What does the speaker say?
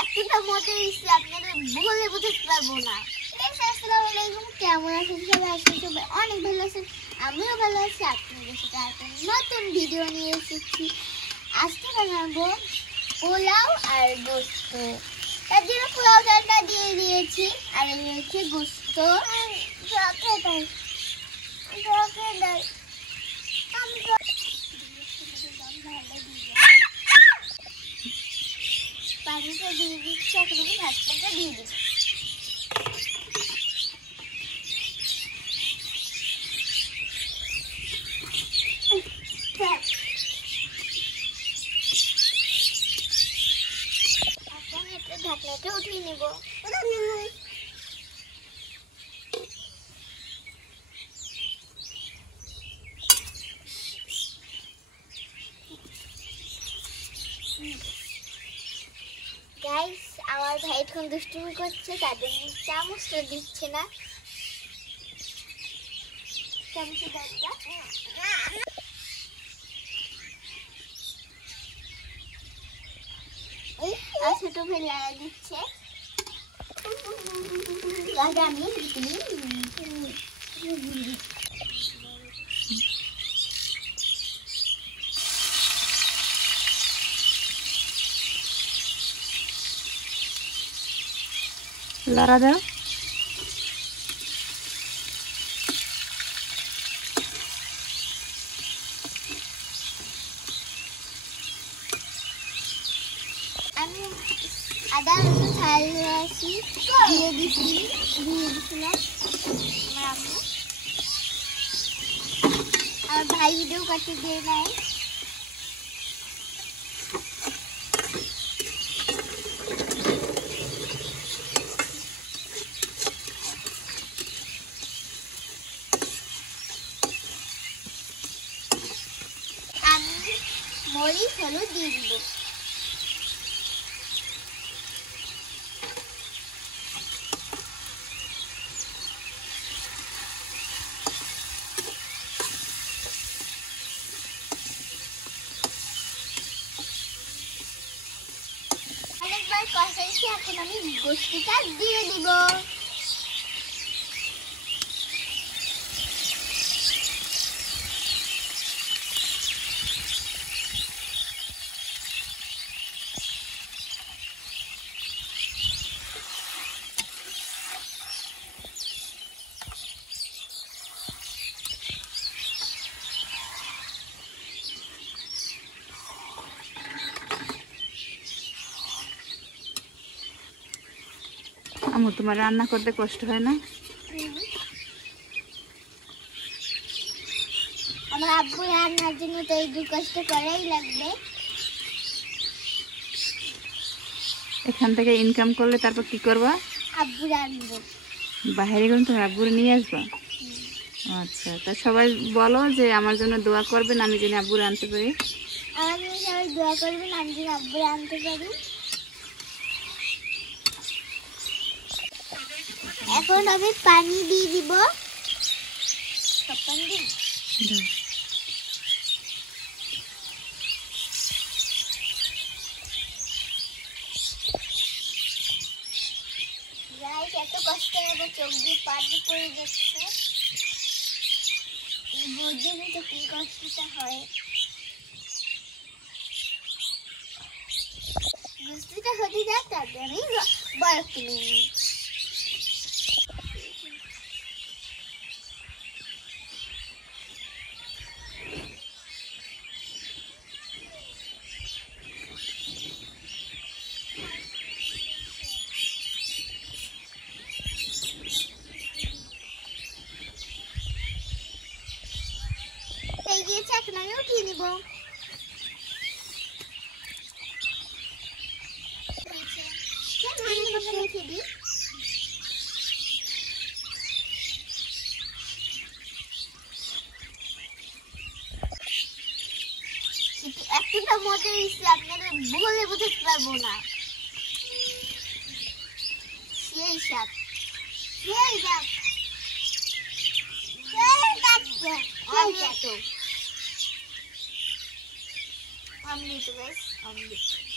একটা মজা হয়েছে আপনাদের বলে বুঝতে পারবো না। আসসালামু আলাইকুম, কেমন আছেন সবাই? আজকে সবাই অনেক ভালো আছেন, আমিও ভালো আছি। আপনাদের সাথে একটা নতুন ভিডিও নিয়ে এসেছি। আজকে বানাবো পোলাও আর গোস্ত। তার জন্য পোলাও চালটা দিয়ে দিয়েছি, আর এই হচ্ছে গোস্ত। পানিটা দিয়ে দিচ্ছি, এখন আমি ভাতটা দিয়ে দিচ্ছি। ঢাকনাটা উঠিয়ে নেব। গাইস, আমার ভাই এখন দুষ্টুমি করছে, তার জন্য চামচটা দিচ্ছে না। চামচটা আর ছোট ভাই লাগা দিচ্ছে। লড়া দাও। আমি আদা রসুন ছাড়িয়েছি, দিয়ে দিয়েছিলাম আমার আম্মু। আর ভাই ভিডিও করতে দিয়ে নেয়। আমি মরিচ হলুদ দিয়ে দিব। অনেকবার কষাইছি, এখন আমি গোস্তটা দিয়ে দিব। আম্মু, তোমার রান্না করতে কষ্ট হয় না? আমার আব্বু রান্নার জন্য তো এই দু কষ্ট করাই লাগবে। এখান থেকে ইনকাম করলে তারপর কি করবা? আব্বু রান্নবো। বাইরে গেলে তুমি আব্বুরে নিয়ে আসবা? আচ্ছা, তা সবাই বলো যে আমার জন্য দোয়া করবেন, আমি যেন আব্বুরে আনতে পারি। আমার জন্য সবাই দোয়া করবেন, আমি যেন আব্বু আনতে পারি। এখন আমি পানি দিয়ে দিব। সব পানি দিই। গাইস, এত কষ্ট হবে, চোখ দিয়ে পানি পড়ে যাচ্ছে। বুঝিনি তো কি কষ্টটা হয়। গোস্তটা হতে যাক, তারপরে আমি বরফ কিনে নিই। হয়ে গিয়েছে, এখন আমি উঠিয়ে নিব। রেখে দিই। একটা মজা হয়েছে, আপনাদের বলে বুঝতে পারবো না। সেই স্বাদ, সেই স্বাদ। Omlet guys, omlet.